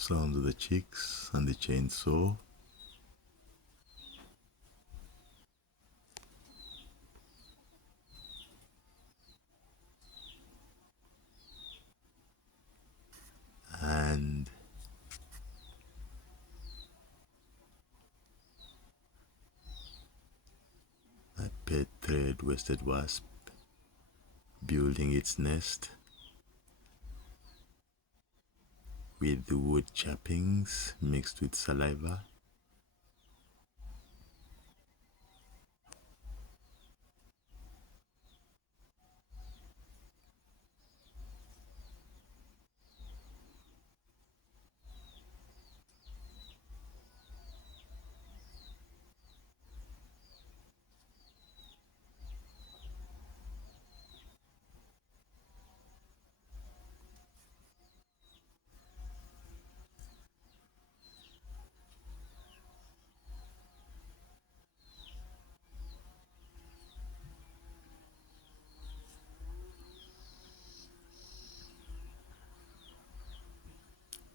Sounds of the chicks and the chainsaw. And that pet thread-waisted wasp building its nest with the wood chappings mixed with saliva.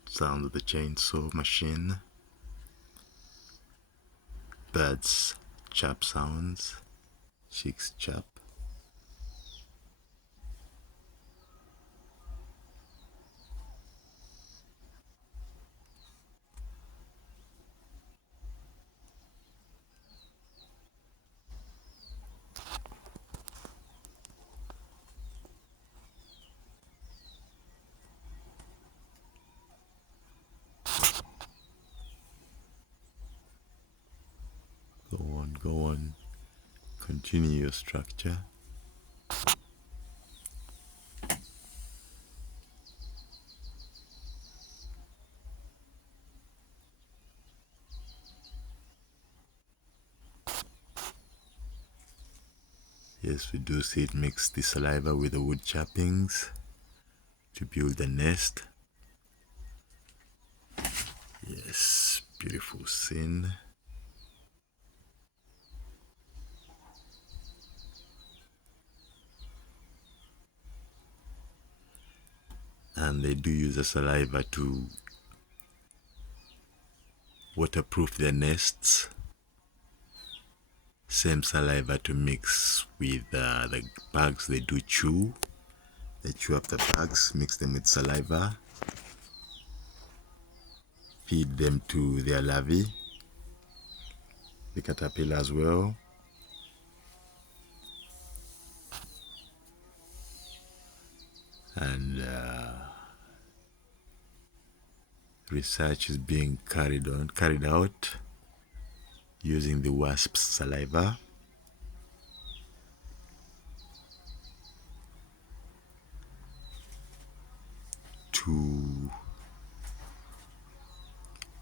Sound of the chainsaw machine. Birds chap sounds. Chicks chap. Go on. Continue your structure. Yes, we do see it mix the saliva with the wood chappings to build the nest. Yes, beautiful scene. And they do use the saliva to waterproof their nests. Same saliva to mix with the bugs they do chew. They chew up the bugs, mix them with saliva, feed them to their larvae, the caterpillar as well. And research is being carried out using the wasp's saliva to,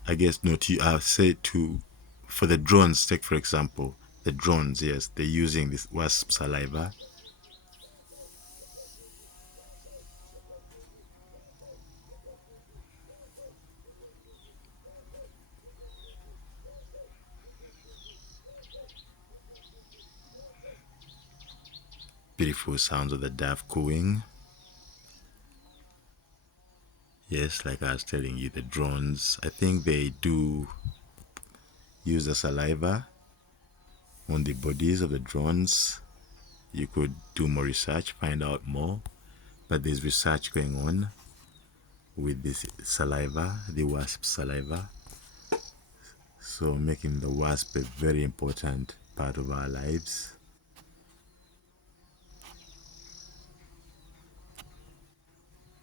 I guess, not you. I'll say to, for the drones. Take for example the drones. Yes, they're using this wasp saliva. Beautiful sounds of the dove cooing. Yes, like I was telling you, the drones, I think they do use the saliva on the bodies of the drones. You could do more research, find out more, but there's research going on with this saliva, the wasp saliva. So making the wasp a very important part of our lives.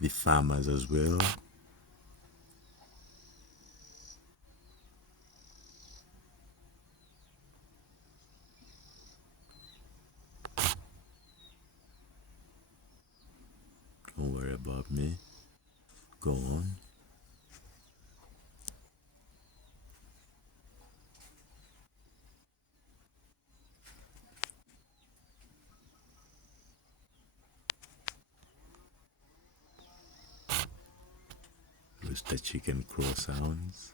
The farmers as well. Don't worry about me. Go on. Rooster chicken crow sounds.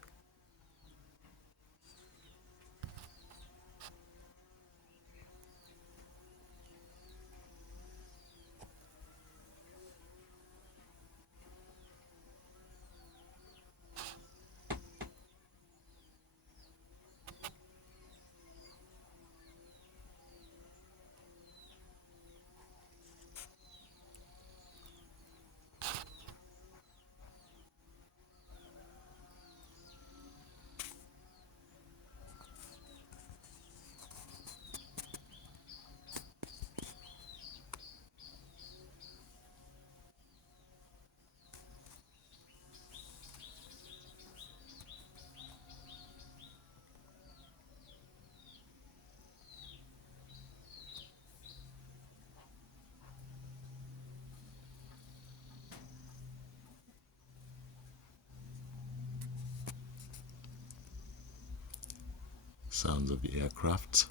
sounds of the aircraft.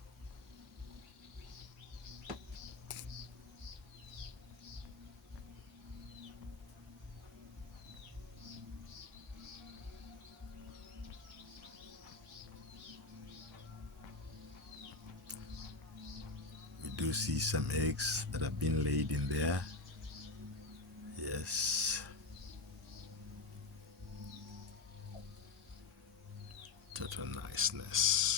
We do see some eggs that have been laid in there. Yes. Total niceness.